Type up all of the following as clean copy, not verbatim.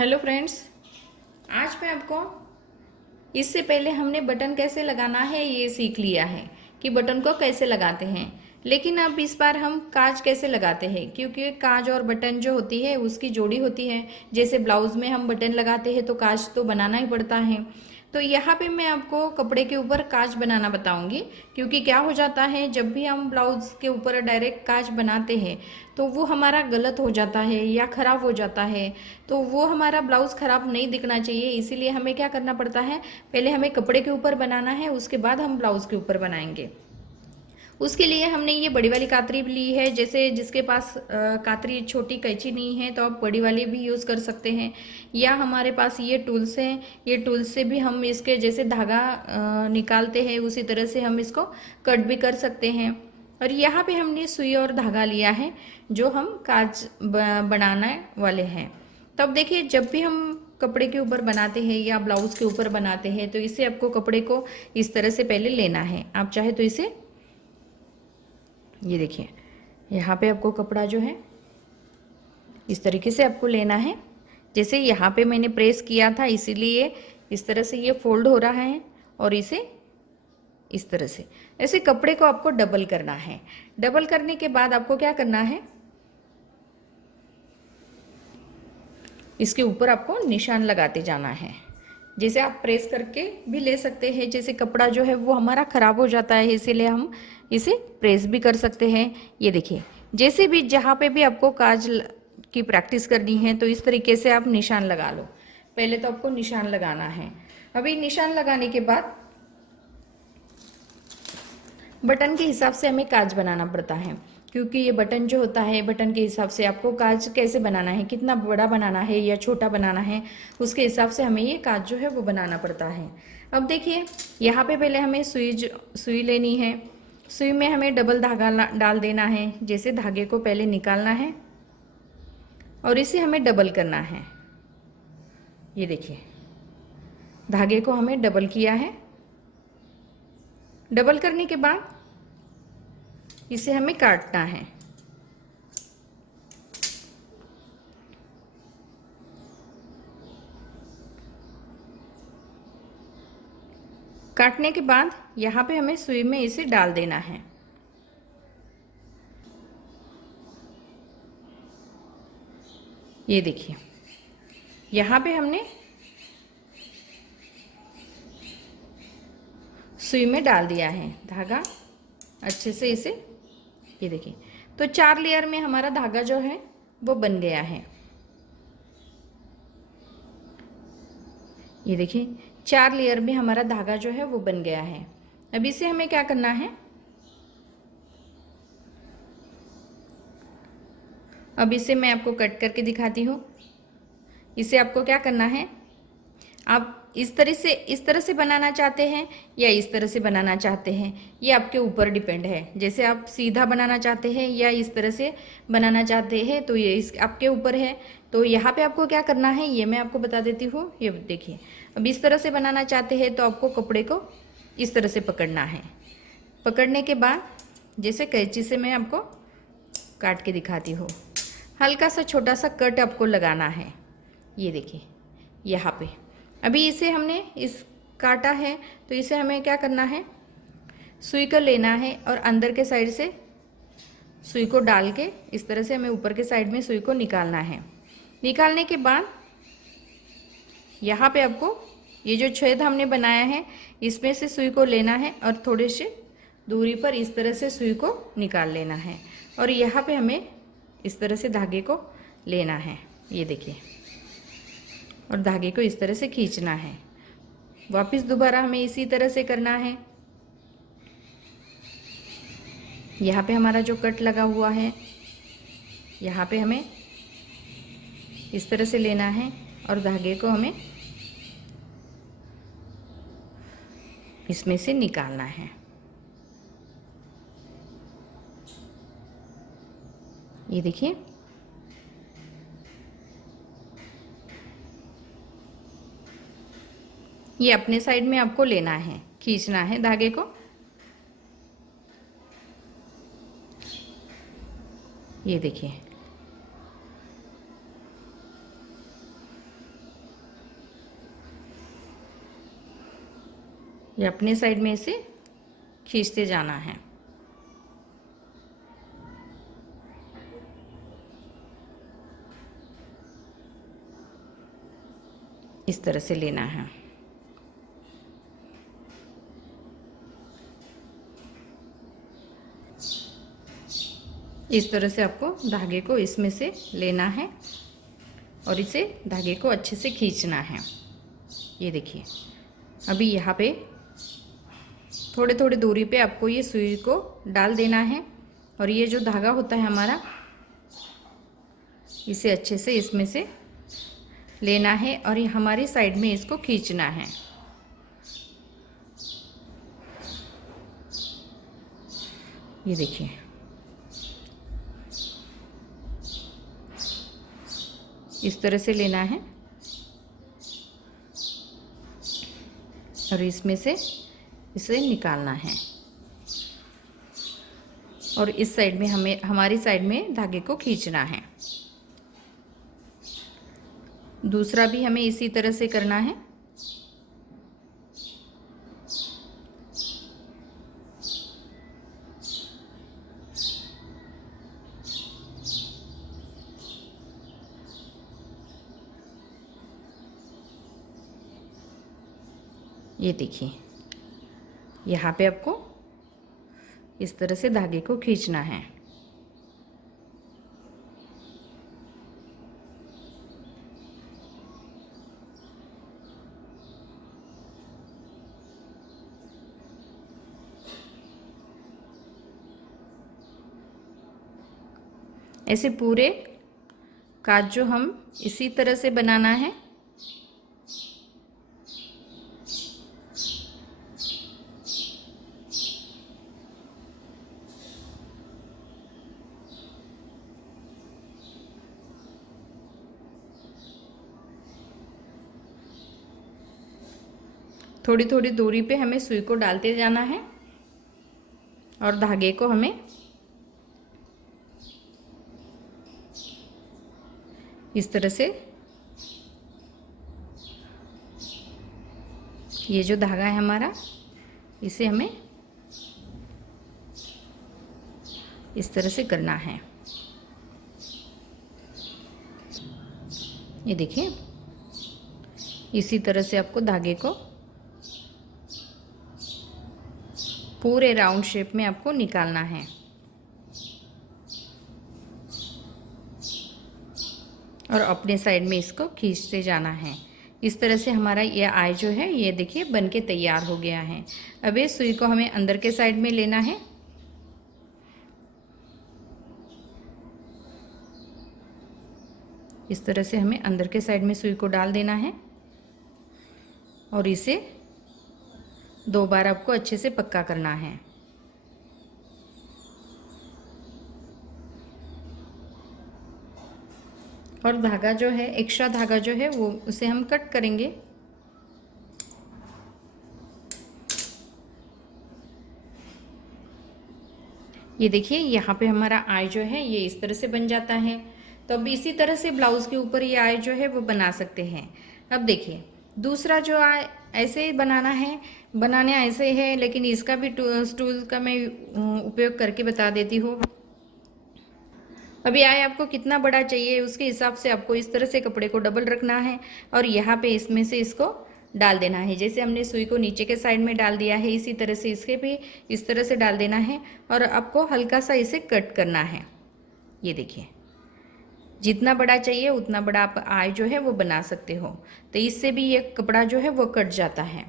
Hello friends, आज मैं आपको इससे पहले हमने बटन कैसे लगाना है ये सीख लिया है कि बटन को कैसे लगाते हैं। लेकिन अब इस बार हम काज कैसे लगाते हैं, क्योंकि काज और बटन जो होती है उसकी जोड़ी होती है। जैसे ब्लाउज में हम बटन लगाते हैं तो काज तो बनाना ही पड़ता है। तो यहाँ पे मैं आपको कपड़े के ऊपर काज बनाना बताऊंगी, क्योंकि क्या हो जाता है जब भी हम ब्लाउज के ऊपर डायरेक्ट काज बनाते हैं तो वो हमारा गलत हो जाता है या ख़राब हो जाता है। तो वो हमारा ब्लाउज़ ख़राब नहीं दिखना चाहिए, इसीलिए हमें क्या करना पड़ता है, पहले हमें कपड़े के ऊपर बनाना है, उसके बाद हम ब्लाउज़ के ऊपर बनाएंगे। उसके लिए हमने ये बड़ी वाली कातरी ली है। जैसे जिसके पास कातरी छोटी कैंची नहीं है तो आप बड़ी वाली भी यूज़ कर सकते हैं, या हमारे पास ये टूल्स हैं, ये टूल्स से भी हम इसके जैसे धागा निकालते हैं उसी तरह से हम इसको कट भी कर सकते हैं। और यहाँ पे हमने सुई और धागा लिया है जो हम काज बनाने वाले हैं। तो अब देखिए, जब भी हम कपड़े के ऊपर बनाते हैं या ब्लाउज के ऊपर बनाते हैं तो इसे आपको कपड़े को इस तरह से पहले लेना है। आप चाहे तो इसे, ये देखिए, यहाँ पे आपको कपड़ा जो है इस तरीके से आपको लेना है। जैसे यहाँ पे मैंने प्रेस किया था इसीलिए इस तरह से ये फोल्ड हो रहा है, और इसे इस तरह से ऐसे कपड़े को आपको डबल करना है। डबल करने के बाद आपको क्या करना है, इसके ऊपर आपको निशान लगाते जाना है। जैसे आप प्रेस करके भी ले सकते हैं, जैसे कपड़ा जो है वो हमारा ख़राब हो जाता है इसीलिए हम इसे प्रेस भी कर सकते हैं। ये देखिए, जैसे भी जहाँ पे भी आपको काज की प्रैक्टिस करनी है तो इस तरीके से आप निशान लगा लो। पहले तो आपको निशान लगाना है। अभी निशान लगाने के बाद बटन के हिसाब से हमें काज बनाना पड़ता है, क्योंकि ये बटन जो होता है बटन के हिसाब से आपको काज कैसे बनाना है, कितना बड़ा बनाना है या छोटा बनाना है, उसके हिसाब से हमें ये काज जो है वो बनाना पड़ता है। अब देखिए, यहाँ पे पहले हमें सुई लेनी है। सुई में हमें डबल धागा डाल देना है। जैसे धागे को पहले निकालना है और इसे हमें डबल करना है। ये देखिए, धागे को हमें डबल किया है। डबल करने के बाद इसे हमें काटना है। काटने के बाद यहाँ पे हमें सुई में इसे डाल देना है। ये देखिए, यहाँ पे हमने सुई में डाल दिया है धागा अच्छे से इसे। ये देखिए, तो 4 लेयर में हमारा धागा जो है वो बन गया है। ये देखिए, 4 लेयर में हमारा धागा जो है वो बन गया है। अब इसे हमें क्या करना है, अब इसे मैं आपको कट करके दिखाती हूँ। इसे आपको क्या करना है, आप इस तरह से बनाना चाहते हैं या इस तरह से बनाना चाहते हैं, ये आपके ऊपर डिपेंड है। जैसे आप सीधा बनाना चाहते हैं या इस तरह से बनाना चाहते हैं तो ये इस आपके ऊपर है। तो यहाँ पे आपको क्या करना है ये मैं आपको बता देती हूँ। ये देखिए, अब इस तरह से बनाना चाहते हैं तो आपको कपड़े को इस तरह से पकड़ना है। पकड़ने के बाद जैसे कैंची से मैं आपको काट के दिखाती हूँ, हल्का सा छोटा सा कट आपको लगाना है। ये देखिए, यहाँ पे अभी इसे हमने इस काटा है तो इसे हमें क्या करना है, सुई को लेना है और अंदर के साइड से सुई को डाल के इस तरह से हमें ऊपर के साइड में सुई को निकालना है। निकालने के बाद यहाँ पे आपको ये जो छेद हमने बनाया है इसमें से सुई को लेना है और थोड़े से दूरी पर इस तरह से सुई को निकाल लेना है, और यहाँ पे हमें इस तरह से धागे को लेना है। ये देखिए, और धागे को इस तरह से खींचना है। वापस दोबारा हमें इसी तरह से करना है। यहाँ पे हमारा जो कट लगा हुआ है यहाँ पे हमें इस तरह से लेना है और धागे को हमें इसमें से निकालना है। ये देखिए, ये अपने साइड में आपको लेना है, खींचना है धागे को। ये देखिए, ये अपने साइड में इसे खींचते जाना है। इस तरह से लेना है। इस तरह से आपको धागे को इसमें से लेना है और इसे धागे को अच्छे से खींचना है। ये देखिए, अभी यहाँ पे थोड़े थोड़े दूरी पे आपको ये सुई को डाल देना है और ये जो धागा होता है हमारा, इसे अच्छे से इसमें से लेना है और ये हमारी साइड में इसको खींचना है। ये देखिए, इस तरह से लेना है और इसमें से इसे निकालना है और इस साइड में हमारी साइड में धागे को खींचना है। दूसरा भी हमें इसी तरह से करना है। ये देखिए, यहाँ पे आपको इस तरह से धागे को खींचना है। ऐसे पूरे काज जो हम इसी तरह से बनाना है। थोड़ी थोड़ी दूरी पे हमें सुई को डालते जाना है और धागे को हमें इस तरह से, ये जो धागा है हमारा, इसे हमें इस तरह से करना है। ये देखिए, इसी तरह से आपको धागे को पूरे राउंड शेप में आपको निकालना है और अपने साइड में इसको खींचते जाना है। इस तरह से हमारा ये आई जो है, ये देखिए बन के तैयार हो गया है। अब ये सुई को हमें अंदर के साइड में लेना है। इस तरह से हमें अंदर के साइड में सुई को डाल देना है और इसे 2 बार आपको अच्छे से पक्का करना है। और धागा जो है, एक्स्ट्रा धागा जो है वो उसे हम कट करेंगे। ये देखिए, यहाँ पे हमारा आई जो है ये इस तरह से बन जाता है। तो अब इसी तरह से ब्लाउज के ऊपर ये आई जो है वो बना सकते हैं। अब देखिए, दूसरा जो आई ऐसे ही बनाना है, बनाने ऐसे है, लेकिन इसका भी टूल का मैं उपयोग करके बता देती हूँ। अभी आए आपको कितना बड़ा चाहिए उसके हिसाब से आपको इस तरह से कपड़े को डबल रखना है और यहाँ पे इसमें से इसको डाल देना है। जैसे हमने सुई को नीचे के साइड में डाल दिया है, इसी तरह से इसके भी इस तरह से डाल देना है और आपको हल्का सा इसे कट करना है। ये देखिए, जितना बड़ा चाहिए उतना बड़ा आप आई जो है वो बना सकते हो। तो इससे भी ये कपड़ा जो है वो कट जाता है।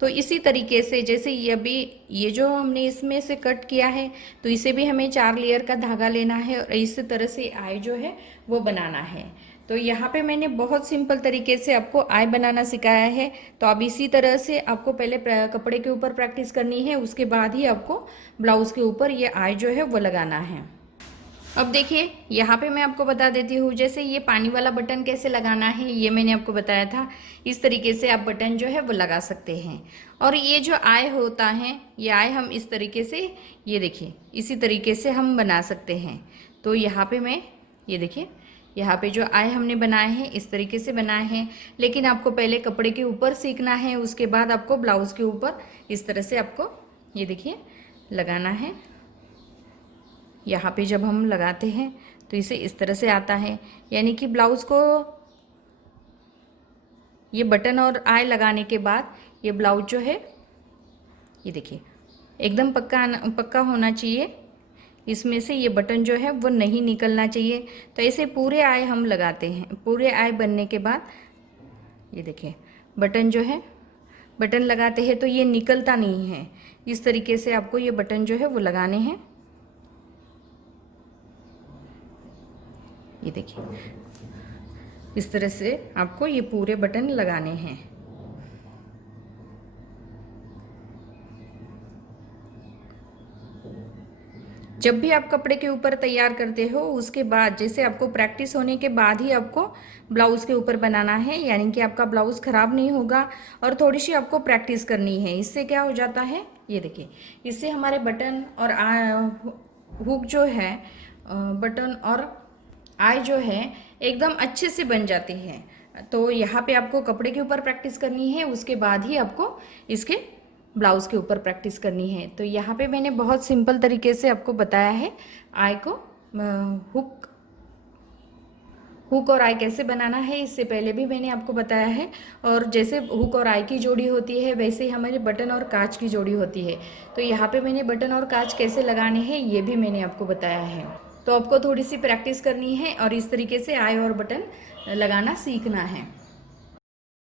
तो इसी तरीके से जैसे ये जो हमने इसमें से कट किया है, तो इसे भी हमें 4 लेयर का धागा लेना है और इस तरह से आई जो है वो बनाना है। तो यहाँ पे मैंने बहुत सिंपल तरीके से आपको आई बनाना सिखाया है। तो अब इसी तरह से आपको पहले कपड़े के ऊपर प्रैक्टिस करनी है, उसके बाद ही आपको ब्लाउज के ऊपर ये आई जो है वो लगाना है। अब देखिए, यहाँ पे मैं आपको बता देती हूँ, जैसे ये पानी वाला बटन कैसे लगाना है ये मैंने आपको बताया था। इस तरीके से आप बटन जो है वो लगा सकते हैं। और ये जो आई होता है, ये आई हम इस तरीके से, ये देखिए इसी तरीके से हम बना सकते हैं। तो यहाँ पे मैं, ये देखिए यहाँ पे जो आय हमने बनाए हैं इस तरीके से बनाए हैं, लेकिन आपको पहले कपड़े के ऊपर सीखना है, उसके बाद आपको ब्लाउज़ के ऊपर इस तरह से आपको ये देखिए लगाना है। यहाँ पे जब हम लगाते हैं तो इसे इस तरह से आता है, यानी कि ब्लाउज़ को ये बटन और आय लगाने के बाद ये ब्लाउज जो है ये देखिए एकदम पक्का होना चाहिए, इसमें से ये बटन जो है वो नहीं निकलना चाहिए। तो ऐसे पूरे आय हम लगाते हैं। पूरे आय बनने के बाद ये देखिए बटन जो है, बटन लगाते हैं तो ये निकलता नहीं है। इस तरीके से आपको ये बटन जो है वो लगाने हैं। ये देखिए इस तरह से आपको ये पूरे बटन लगाने हैं। जब भी आप कपड़े के ऊपर तैयार करते हो उसके बाद, जैसे आपको प्रैक्टिस होने के बाद ही आपको ब्लाउज़ के ऊपर बनाना है, यानी कि आपका ब्लाउज़ ख़राब नहीं होगा। और थोड़ी सी आपको प्रैक्टिस करनी है। इससे क्या हो जाता है, ये देखिए इससे हमारे बटन और हुक जो है, बटन और आय जो है एकदम अच्छे से बन जाती है। तो यहाँ पे आपको कपड़े के ऊपर प्रैक्टिस करनी है, उसके बाद ही आपको इसके ब्लाउज़ के ऊपर प्रैक्टिस करनी है। तो यहाँ पे मैंने बहुत सिंपल तरीके से आपको बताया है आय को हुक और आय कैसे बनाना है, इससे पहले भी मैंने आपको बताया है। और जैसे हुक और आय की जोड़ी होती है वैसे ही हमारे बटन और काज की जोड़ी होती है। तो यहाँ पे मैंने बटन और काज कैसे लगाने हैं ये भी मैंने आपको बताया है। तो आपको थोड़ी सी प्रैक्टिस करनी है और इस तरीके से आय और बटन लगाना सीखना है।